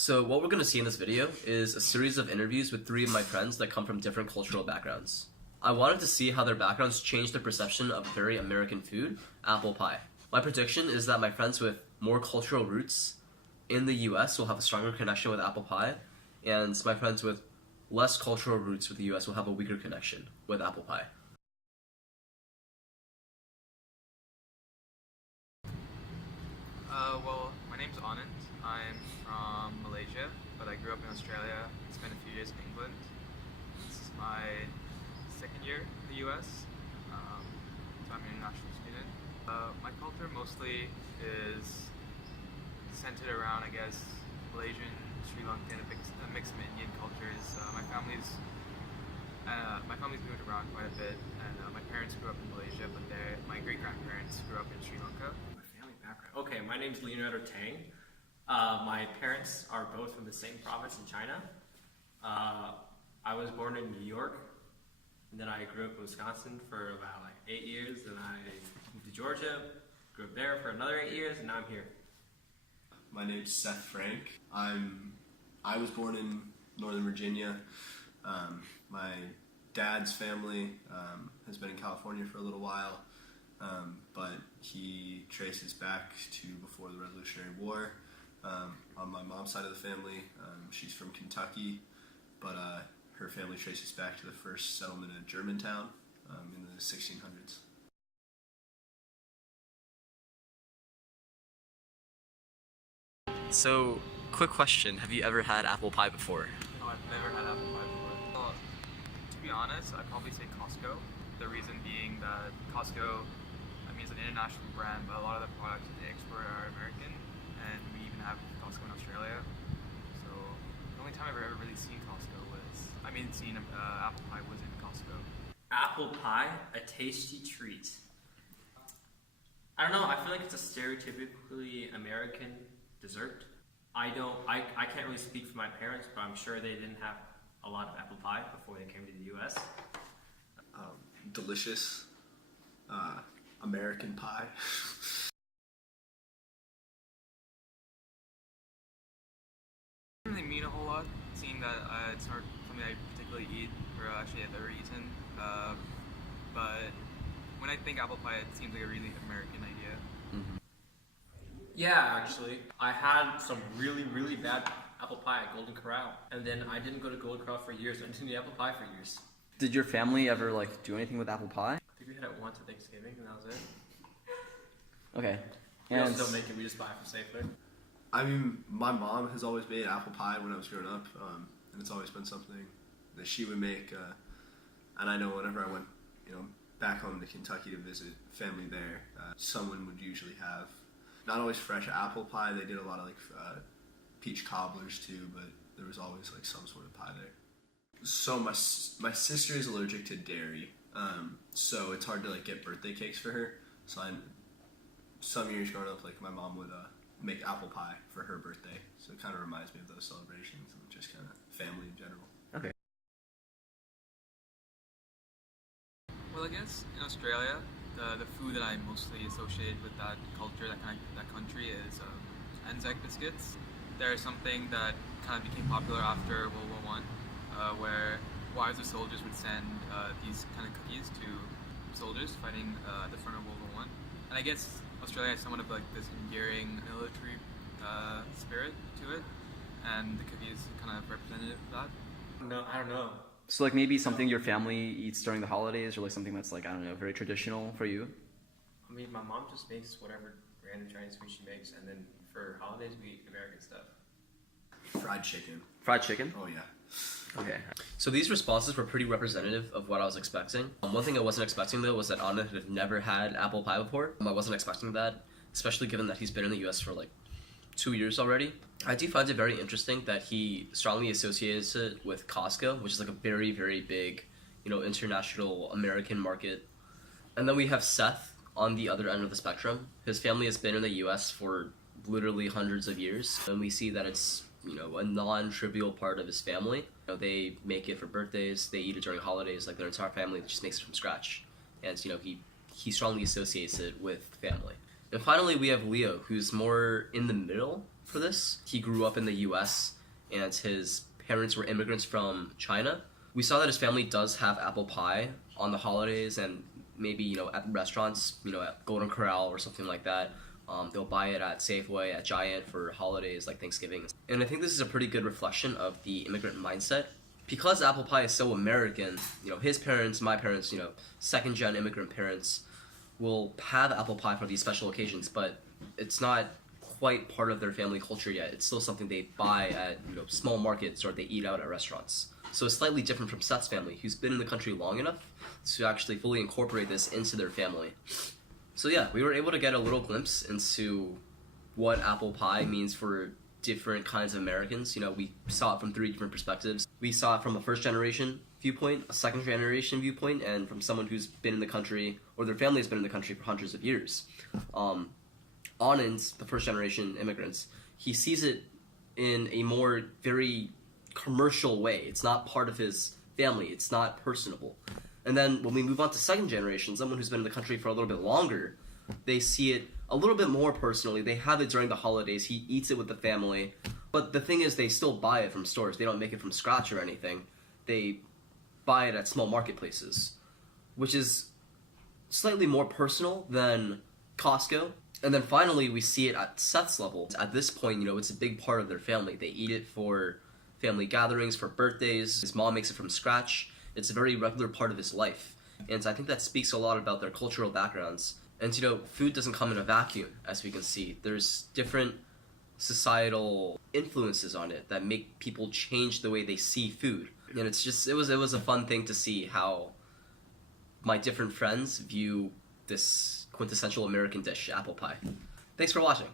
So what we're going to see in this video is a series of interviews with 3 of my friends that come from different cultural backgrounds. I wanted to see how their backgrounds changed their perception of a very American food, apple pie. My prediction is that my friends with more cultural roots in the US will have a stronger connection with apple pie, and my friends with less cultural roots with the US will have a weaker connection with apple pie. Well, my name's Anand. I'm from Malaysia, but I grew up in Australia, spent a few years in England. This is my second year in the US, so I'm an international student. My culture mostly is centered around, I guess, Malaysian, Sri Lankan, a mix of Indian cultures. My family's moved around quite a bit, and my parents grew up in Malaysia, but my great-grandparents grew up in Sri Lanka. Okay, my name's Leonardo Tang. My parents are both from the same province in China. I was born in New York, and then I grew up in Wisconsin for about 8 years, then I moved to Georgia, grew up there for another 8 years, and now I'm here. My name's Seth Frank. I was born in Northern Virginia. My dad's family has been in California for a little while. But he traces back to before the Revolutionary War. On my mom's side of the family, she's from Kentucky, but her family traces back to the first settlement in Germantown in the 1600s. So, quick question, have you ever had apple pie before? No, I've never had apple pie before. Well, to be honest, I'd probably say Costco. The reason being that Costco, it's an international brand, but a lot of the products that they export are American, and we even have Costco in Australia. So the only time I've ever really seen Costco apple pie was in Costco. Apple pie, a tasty treat. I don't know, I feel like it's a stereotypically American dessert. I can't really speak for my parents, but I'm sure they didn't have a lot of apple pie before they came to the US. Delicious. American pie. It doesn't really mean a whole lot, seeing that it's not something I particularly eat or actually have ever eaten. But when I think apple pie, it seems like a really American idea. Mm-hmm. Yeah, actually. I had some really, really bad apple pie at Golden Corral, and then I didn't go to Golden Corral for years, and I didn't eat apple pie for years. Did your family ever do anything with apple pie? I think we had it once at Thanksgiving, and that was it. Okay. We also don't make it, we just buy it from Safeway. My mom has always made apple pie when I was growing up, and it's always been something that she would make. And I know whenever I went, back home to Kentucky to visit family there, someone would usually have not always fresh apple pie. They did a lot of peach cobblers too, but there was always some sort of pie there. So my sister is allergic to dairy, so it's hard to get birthday cakes for her. So some years growing up, my mom would make apple pie for her birthday. So it kind of reminds me of those celebrations and just kind of family in general. Okay. Well, I guess in Australia, the food that I mostly associate with that culture, that country, is Anzac biscuits. They're something that kind of became popular after World War I, where wives of soldiers would send these kind of cookies to soldiers fighting at the front of World War I. And I guess Australia has somewhat of this endearing military spirit to it, and the cookie is kind of representative of that. No, I don't know. So maybe something your family eats during the holidays, or something that's very traditional for you? My mom just makes whatever random Chinese food she makes, and then for holidays we eat American stuff. Fried chicken. Fried chicken? Oh yeah. Okay. So these responses were pretty representative of what I was expecting. One thing I wasn't expecting though was that Anna had never had apple pie before. I wasn't expecting that, especially given that he's been in the US for 2 years already. I do find it very interesting that he strongly associates it with Costco, which is a very, very big, international American market. And then we have Seth on the other end of the spectrum. His family has been in the US for literally hundreds of years, and we see that it's a non-trivial part of his family. They make it for birthdays, they eat it during holidays, their entire family just makes it from scratch. And he strongly associates it with family. And finally we have Leo, who's more in the middle for this. He grew up in the US and his parents were immigrants from China. We saw that his family does have apple pie on the holidays and maybe, you know, at restaurants, you know, at Golden Corral or something like that. They'll buy it at Safeway, at Giant for holidays like Thanksgiving. And I think this is a pretty good reflection of the immigrant mindset. Because apple pie is so American, you know, his parents, my parents, you know, second-gen immigrant parents will have apple pie for these special occasions, but it's not quite part of their family culture yet. It's still something they buy at, you know, small markets or they eat out at restaurants. So it's slightly different from Seth's family, who's been in the country long enough to actually fully incorporate this into their family. So yeah, we were able to get a little glimpse into what apple pie means for different kinds of Americans. You know, we saw it from 3 different perspectives. We saw it from a first-generation viewpoint, a second-generation viewpoint, and from someone who's been in the country, or their family has been in the country for hundreds of years. Anand's, the first-generation immigrants, he sees it in a more very commercial way. It's not part of his family. It's not personable. And then when we move on to second generation, someone who's been in the country for a little bit longer, they see it a little bit more personally. They have it during the holidays. He eats it with the family. But the thing is, they still buy it from stores. They don't make it from scratch or anything. They buy it at small marketplaces, which is slightly more personal than Costco. And then finally, we see it at Seth's level. At this point, you know, it's a big part of their family. They eat it for family gatherings, for birthdays. His mom makes it from scratch. It's a very regular part of his life. And I think that speaks a lot about their cultural backgrounds. And, you know, food doesn't come in a vacuum, as we can see. There's different societal influences on it that make people change the way they see food. And it's just, it was a fun thing to see how my different friends view this quintessential American dish, apple pie. Thanks for watching.